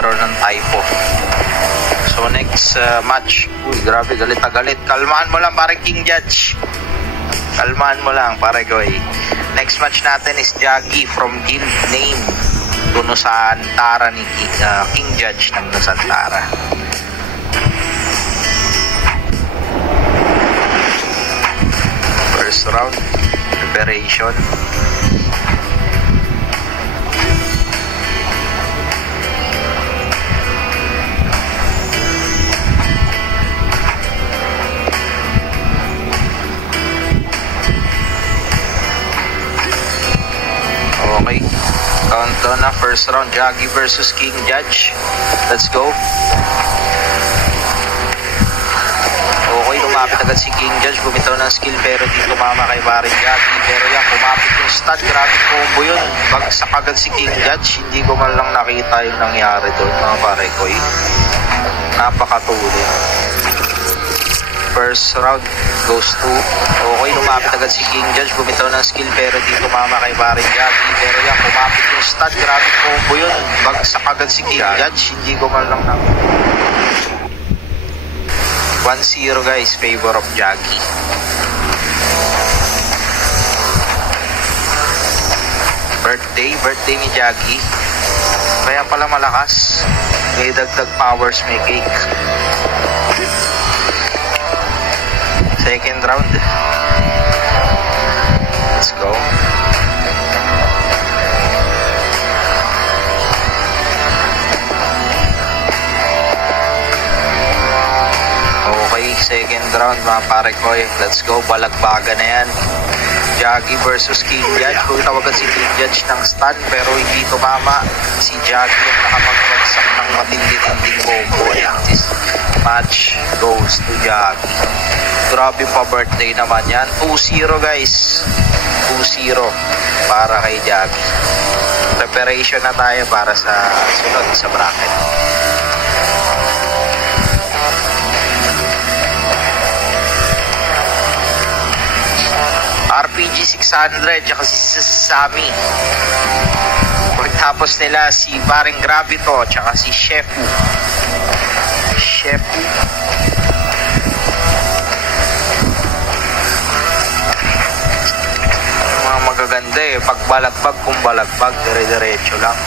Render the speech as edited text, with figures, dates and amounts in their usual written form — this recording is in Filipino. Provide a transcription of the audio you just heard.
nagkaroon ng typo. So next match, uy grabe, galit na galit. Kalmahan mo lang pare King Judge. Kalmahan mo lang pare Goy. Next match natin is Jaggy from Guild Name. Tuno sa Antara ni King Judge ng Nusantara. First round, preparation. Okay, countdown na, first round, Jaggy versus King Judge. Let's go. Okay, lumapit agad si King Judge, bumitaw ng skill pero di tumama kay Barin Jaggy. Pero yan, kumapit yung stud, grabe combo yun. Bagsak agad si King Judge, hindi ko man lang nakita yung nangyari doon mga pare ko. Napakatuli. First round goes to, okay, lumapit agad si King Judge, bumitaw ng skill pero di tumama kay Barin Jaggy. Pero yan, kumapit yung stud, grabe combo yun. Bagsak agad si King Judge, hindi ko man lang nakita. 1-0 guys, favor of Jaggy. Birthday ni Jaggy. Kaya pala malakas. May dagdag powers, may cake. Second round. Let's go. Okay, second round mga pare ko. Let's go, balagbaga na yan. Jaggy versus King Judge. Kung tawagan si King Judge ng stun pero hindi tumama. Si Jaggy yung nakapagpagsak ng matindi-tinding combo. And this match goes to Jaggy. Grabe pa birthday naman yan. 2-0 guys. 2-0 para kay Jaggy. Preparation na tayo para sa sunod sa bracket. RPG 600 tsaka si Sami. Pagtapos nila si Baring Gravito tsaka si Shefu. Mga magaganda pag balagbag kung balagbag, dire-diretso lang.